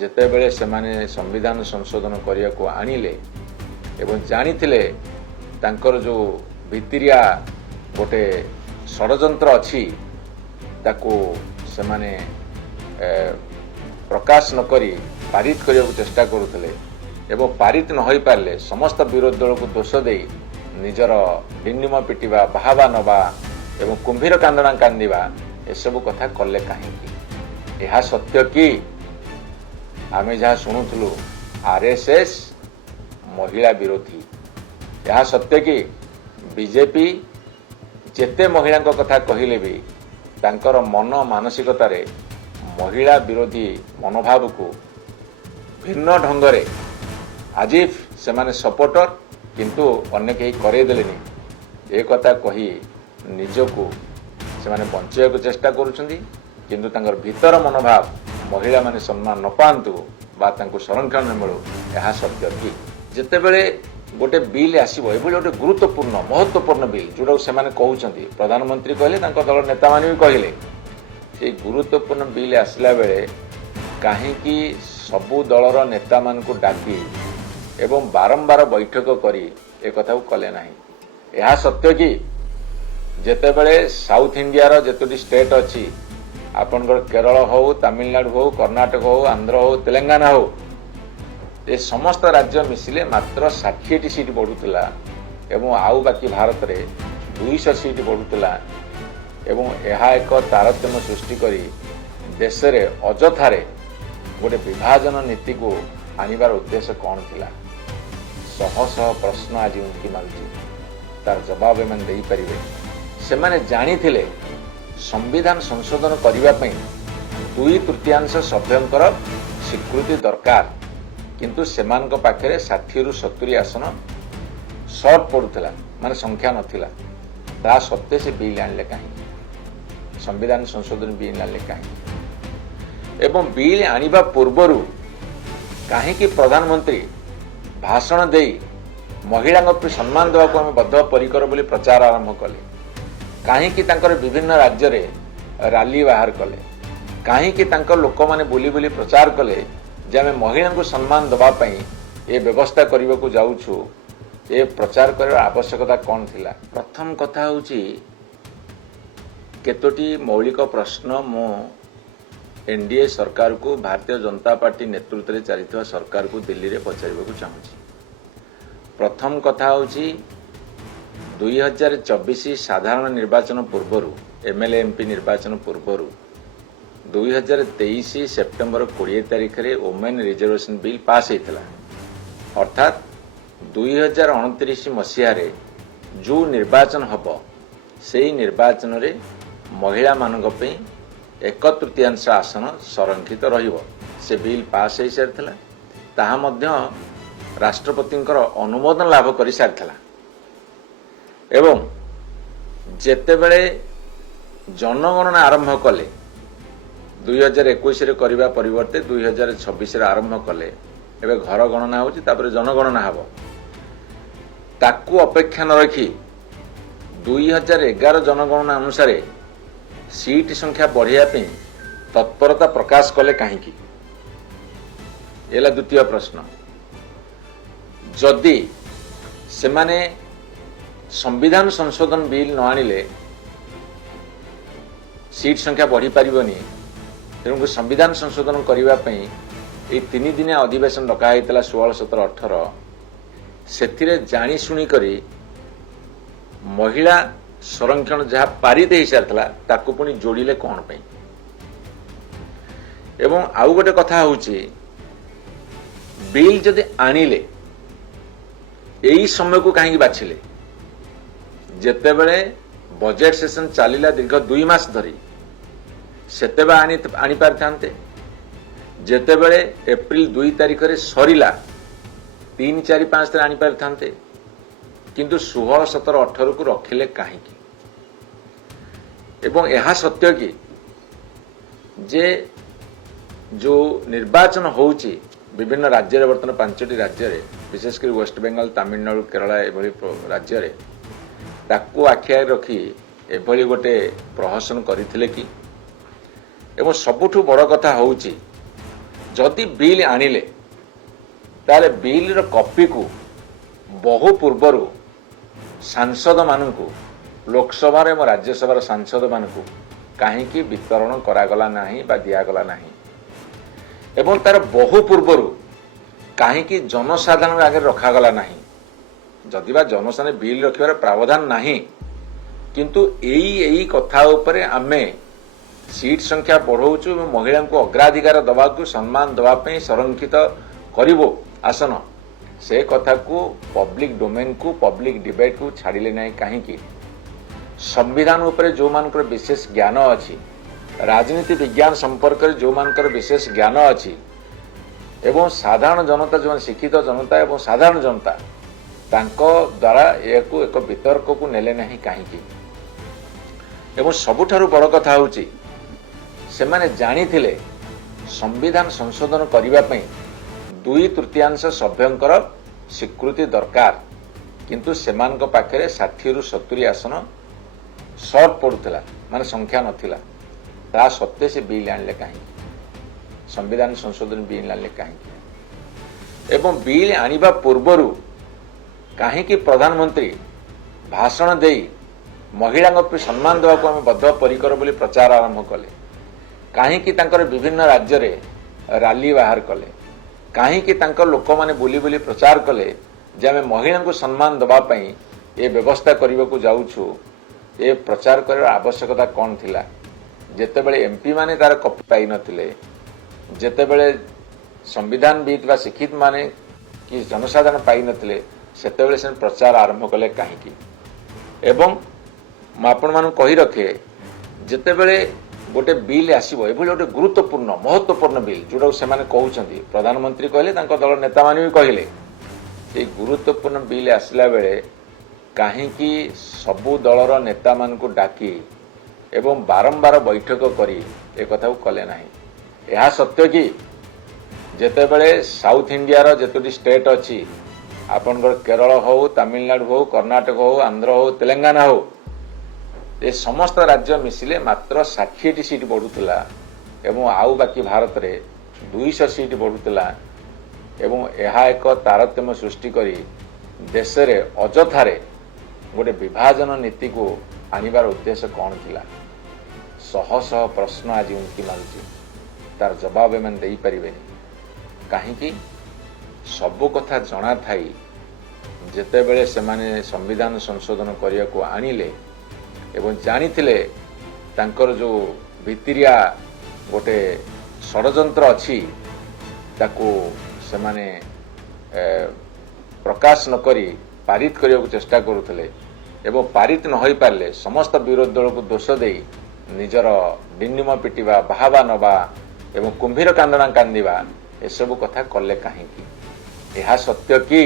ଯେତେବେଳେ ସେମାନେ ସମ୍ବିଧାନ ସଂଶୋଧନ କରିବାକୁ ଆଣିଲେ ଏବଂ ଜାଣିଥିଲେ ତାଙ୍କର ଯେଉଁ ଭିତିରିଆ ଗୋଟେ ଷଡ଼ଯନ୍ତ୍ର ଅଛି ତାକୁ ସେମାନେ ପ୍ରକାଶ ନକରି ପାରିତ କରିବାକୁ ଚେଷ୍ଟା କରୁଥିଲେ ଏବଂ ପାରିତ ନ ହୋଇପାରିଲେ ସମସ୍ତ ବିରୋଧୀ ଦଳକୁ ଦୋଷ ଦେଇ ନିଜର ଭିନ୍ନିମ ପିଟିବା ବାହାବା ନେବା ଏବଂ କୁମ୍ଭୀର କାନ୍ଦଣା କାନ୍ଦିବା ଏସବୁ କଥା କଲେ କାହିଁକି? ଏହା ସତ୍ୟ କି आमे जहाँ शुणुलु आरएसएस महिला विरोधी? यह सत्य कि बीजेपी जेते महिला कथा कहले भी तांकर मन मानसिकतार महिला विरोधी मनोभाव को भिन्न ढंगरे आजिफ से माने सपोर्टर किंतु अन्य कहीं करदेलेनी एक कथा कही निजको से माने बंचाइक चेष्टा करुछंती किंतु तांकर भीतर मनोभाव महिला माने सम्मान न पातु बा संरक्षण न मिलू यह सत्य कि जितेबले गोटे बिल आसो ये गोटे गुरुत्वपूर्ण महत्वपूर्ण बिल जोटा से कहते प्रधानमंत्री कहले दल नेता मान भी कहले से गुरुत्वपूर्ण बिल आसला बेले कहीं सबू दलर नेता मान को डाकी एवं बारंबार बैठक करी एक कथा कले ना यह सत्य कि जितेबले साउथ इंडिया रो जेतोटी स्टेट अच्छी आपनकर केरल हो तमिलनाडु हो कर्नाटक हो आंध्र हो तेलंगाना हो ये समस्त राज्य मिसिले मात्र 60 सीट बढ़ुला एवं आउ बाकी भारत में 200 सीट बढ़ुला एवं यह एक तारतम्य सृष्टि करी देश रे अजथारे गोटे विभाजन नीति को आनिबार उद्देश्य कौन थिला? शह शह प्रश्न आज उनकी मारुची तार जवाब एमन देई परिबे। से माने जानी थिले संविधान संशोधन करने 2/3 सभ्यंकर स्वीकृति दरकार किंतु सेमान पाखे 60 रु 70 आसन सर्ट पड़ूला माने संख्या नथिला ता सत्वे से बिल आनले कहीं संविधान संशोधन बिल आनले कहीं एवं बिल आनिबा पूर्वरु कहीं प्रधानमंत्री भाषण देई महिला सम्मान देवा को बद्ध परिकर बोली प्रचार आरंभ कले कहीं तांकर विभिन्न राज्य रे रैली बाहर कले कहीं लोक माने बुली बुली प्रचार कले जे आम महिला को सम्मान दवाई ये व्यवस्था करने को जाऊँ ये प्रचार कर आवश्यकता कौन थिला? प्रथम कथा होची केतोटी मौलिक प्रश्न मो एनडीए सरकार को भारतीय जनता पार्टी नेतृत्व में चली सरकार को दिल्ली रे पचार चाहूँगी। प्रथम कथा होची 2024 साधारण निर्वाचन पूर्वर एमएलए एमपी निर्वाचन पूर्वर 2023 सेप्टेम्बर 20 तारिख रे वोमेन रिजर्वेशन बिल पास होता अर्थात 2029 मसीह जो निर्वाचन हम से निर्वाचन रे महिला मानक पे 1/3 आसन संरक्षित रहिबो से बिल पास हो सारी ताहा मध्य राष्ट्रपति अनुमोदन लाभ कर सारी एवं जेतेबेले जनगणना आरंभ कले 2021 रे करबा परिवर्ते 2026 रे आरंभ कले एबे घर गणना होची तापर जनगणना हबो ताकू अपेक्षा न रखी 2011 जनगणना अनुसार सीट संख्या बढ़िया पे तत्परता प्रकाश कले कहीं एला द्वितीय प्रश्न जदि से माने संविधान संशोधन बिल न आनिले सीट संख्या बढ़ी पारिबनी तेणु संविधान संशोधन करने ये 3 दिनिया अधिवेशन डकाई 16, 17, 18 से जानी शुणी करी महिला संरक्षण जहाँ पारित हो सारी ताकू पुणी जोड़िले कौन पे एवं आउ गोटे कथा होची बिल जदि आनिले यही समय को कहीं बाछिले जेतेबेले बजेट सेशन चलिला दीर्घ 2 मास धरी सेतेबे आनी पारिथांते जेतेबेले एप्रिल 2 तारिख रे सरिला 3, 4, 5 रे आनी पारिथांते किंतु 16, 17, 18 को रखिले कहीं एवं यह सत्य कि जे जो निर्वाचन होउची विभिन्न राज्य रे वर्तमान 5टी राज्य रे विशेषकर वेस्ट बेंगल तमिलनाडु केरला एभली राज्य रे ताकू आखिया रखी एभली गोटे प्रहसन करथिले कि एवं सबुठु बड़ कथा होउची जदि बिल आनिले ताले बिल रो कॉपी को बहु पूर्वर सांसद मानू लोकसभा और राज्यसभा सांसद मानू कहीं वितरण करागला नहीं बा दिगला नहीं एवं तार बहु पूर्वर कहीं जनसाधारण आगे रखागला नहीं जदि बा जनसाधारण बिल रखिबार प्रावधान नहीं किंतु यही कथा उपरे आमे सीट संख्या बढ़ाऊँ महिला को अग्राधिकार दवा को सम्मान दवाई संरक्षित करिवो आसन से कथा को पब्लिक डोमेन को पब्लिक डिबेट को छाड़िले नहीं कहीं संविधान उपरे जो मानकर विशेष ज्ञान अच्छी राजनीति विज्ञान संपर्क में जो मानकर विशेष ज्ञान अच्छी एवं साधारण जनता जो शिक्षित जनता एवं साधारण जनता तांको द्वारा एक वितर्क को नेले नहीं कहीं एवं सबुठारु बड़ कथा होची से माने जानिथिले संविधान संशोधन करिबा पई 2/3 सभ्यंकर स्वीकृति दरकार किंतु सेमानक पाखरे 60 रु 70 आसन सर्ट पड़ुला माने संख्या नथिला ता सत्य से बिल आनले कहीं संविधान संशोधन बिल आनले कहीं एवं बिल आनिबा पूर्वरु कहीं प्रधानमंत्री भाषण देई महिला सम्मान देवा को बद्ध परिकर बोली प्रचार आरंभ कले कहीं विभिन्न राज्य रे रैली बाहर कले कहीं लोक माने बुली बुली प्रचार कले जे आम महिला को सम्मान दवाई ये व्यवस्था करने को जाऊँ ये प्रचार कर आवश्यकता कौन थिला जेतेबेले एमपी माने तार कपी पाई नथिले जेतेबेले संविधानविद बा शिक्षित माने कि जनसाधारण पाई नथिले सेतेबेले से प्रचार आरंभ कले कहीं एवं आपण मान कही रखे जेतेबेले गोटे बिल आसीबो एभली गोटे गुरुत्वपूर्ण महत्वपूर्ण बिल जोटा से कहते प्रधानमंत्री कहले तांको दल नेता माने भी कहले ये गुरुत्वपूर्ण बिल आसला बेले कहीं सबु दलर नेता मान को डाकी एवं बारंबार बैठक करी ए कथा को कले नहीं यह सत्य कि जेतेबेले साउथ इंडिया जेतोटी स्टेट अच्छी आपनकर केरल हो तमिलनाडु हो कर्नाटक हो आंध्र हो तेलंगाना हो ये समस्त राज्य मिसिले मात्र 60 सीट बढ़ुला एवं आउ बाकी भारत रे 200 सीट बढ़ुला एवं यह एक तारतम्य सृष्टि करी देश रे अजथारे गोटे विभाजन नीति को आनिबार उद्देश्य कौन थिला शह शह प्रश्न आज उनकी मांगुची तार जवाब एमन देई परिबेनी कहीं सबु कथा जना थाई जेतेबेले से माने संविधान संशोधन करिया को आनिले एवं जानिथिले तांकर जो भितरिया गोटे षडयंत्र अच्छी ताको से माने प्रकाश न करी पारित करने को चेष्टा करुले एवं पारित न हो पारे समस्त विरोधी दल को दोष दे निजर डिंडिम पिटिबा बाहाबा नवा एवं कुंभीर कांदना कांदिबा एसबू कथा कले कहीं यह सत्य कि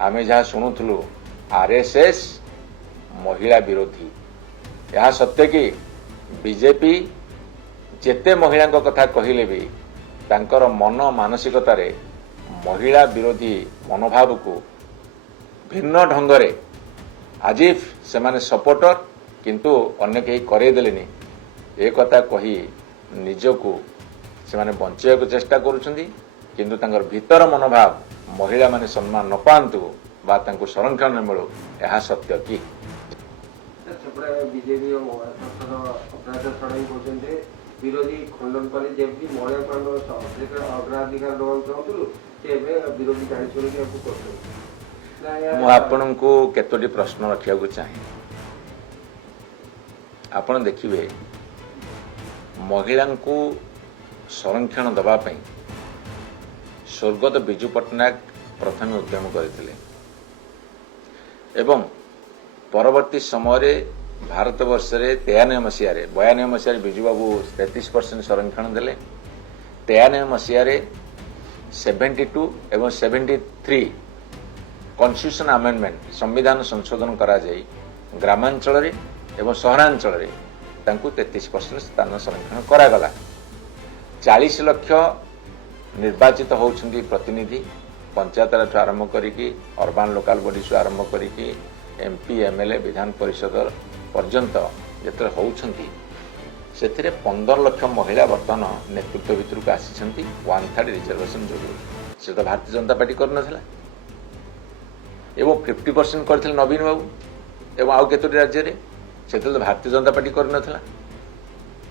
आमे जहाँ शुणुलु आरएसएस महिला विरोधी यह सत्य कि बीजेपी जेते महिला कथा कहले भी तांकर मन मानसिकतार महिला विरोधी मनोभाव को भिन्न ढंगरे आजिफ से माने सपोर्टर किंतु अन्य कहीं करेदेलेनी ए कथा कही निजको से माने बंचाइया को चेष्टा करुछंदी किंतु तांकर भीतर मनोभाव महिला माने सम्मान न पांतु बा तांको संरक्षण न मिलू यह सत्य कि बीजेपी विरोधी खंडन कले जमी महिला अग्राधिकार देवाक चाहूँ विरोधी जानी आपण को केतोटी प्रश्न रखा चाहे आपण देखिए महिला को संरक्षण दवाई स्वर्गत बिजू पट्टनायक प्रथम उद्यम करते एवं परवर्ती समय भारत वर्ष 93 मसीह 92 मसीह बिजुबाबू 33% संरक्षण देले 93 मसीह 72 एवं 73 कन्स्टिट्यूशन अमेंडमेंट संविधान संशोधन करा जाई ग्रामांचल एवं सहरांचल 33% स्थान संरक्षण करागला 40 लाख निर्वाचित होउछंती प्रतिनिधि पंचायत राज आरंभ करिकी अर्बान लोकाल बॉडीज आरंभ करिकी एमपी एमएलए विधान परिषद पर्यंत जिते होउछंती ସେଥିରେ 15 ଲକ୍ଷ ମହିଳା ବର୍ତ୍ତମାନ ନେତୃତ୍ୱ ଭିତରକୁ ଆସିଛନ୍ତି 1/3 ରିଜର୍ଭେସନ୍ ଯୋଗୁଁ। ସେ ତ ଭାରତୀୟ ଜନତା ପାର୍ଟି କରିନଥିଲା ଏବଂ 50% କରିଥିଲେ ନବୀନ ବାବୁ ଏବଂ ଆଉ କେତୋଟି ରାଜ୍ୟରେ, ସେତେବେଳେ ଭାରତୀୟ ଜନତା ପାର୍ଟି କରିନଥିଲା।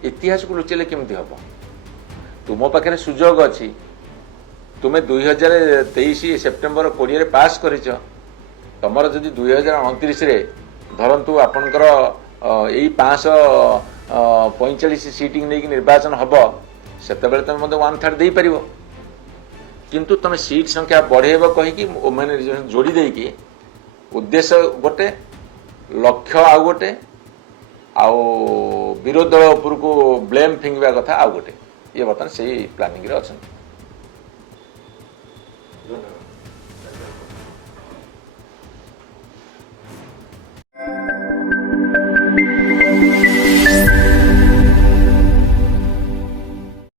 ଇତିହାସକୁ ଲୁଚେଇଲେ କେମିତି ହେବ? ତୁମ ପାଖରେ ସୁଯୋଗ ଅଛି, ତୁମେ 2023 ସେପ୍ଟେମ୍ବର 20 ପାସ୍ କରିଛ, ତମର ଯଦି 2029 ଧରନ୍ତୁ ଆପଣଙ୍କର ଏଇ 545 ସିଟିଂ ନେଇକି ନିର୍ବାଚନ ହେବ, ସେତେବେଳେ ତୁମେ ମଧ୍ୟ 1/3 ଦେଇପାରିବ। କିନ୍ତୁ ତୁମେ ସିଟ୍ ସଂଖ୍ୟା ବଢ଼େଇବ କହିକି ଓମେନ୍ ରିଜର୍ଭେସନ୍ ଯୋଡ଼ି ଦେଇକି ଉଦ୍ଦେଶ୍ୟ ଗୋଟେ, ଲକ୍ଷ୍ୟ ଆଉ ଗୋଟେ, ଆଉ ବିରୋଧୀ ଦଳ ଉପରକୁ ବ୍ଲେମ୍ ଫିଙ୍ଗିବା କଥା ଆଉ ଗୋଟେ। ଇଏ ବର୍ତ୍ତମାନ ସେଇ ପ୍ଲାନିଂରେ ଅଛନ୍ତି। ଧନ୍ୟବାଦ।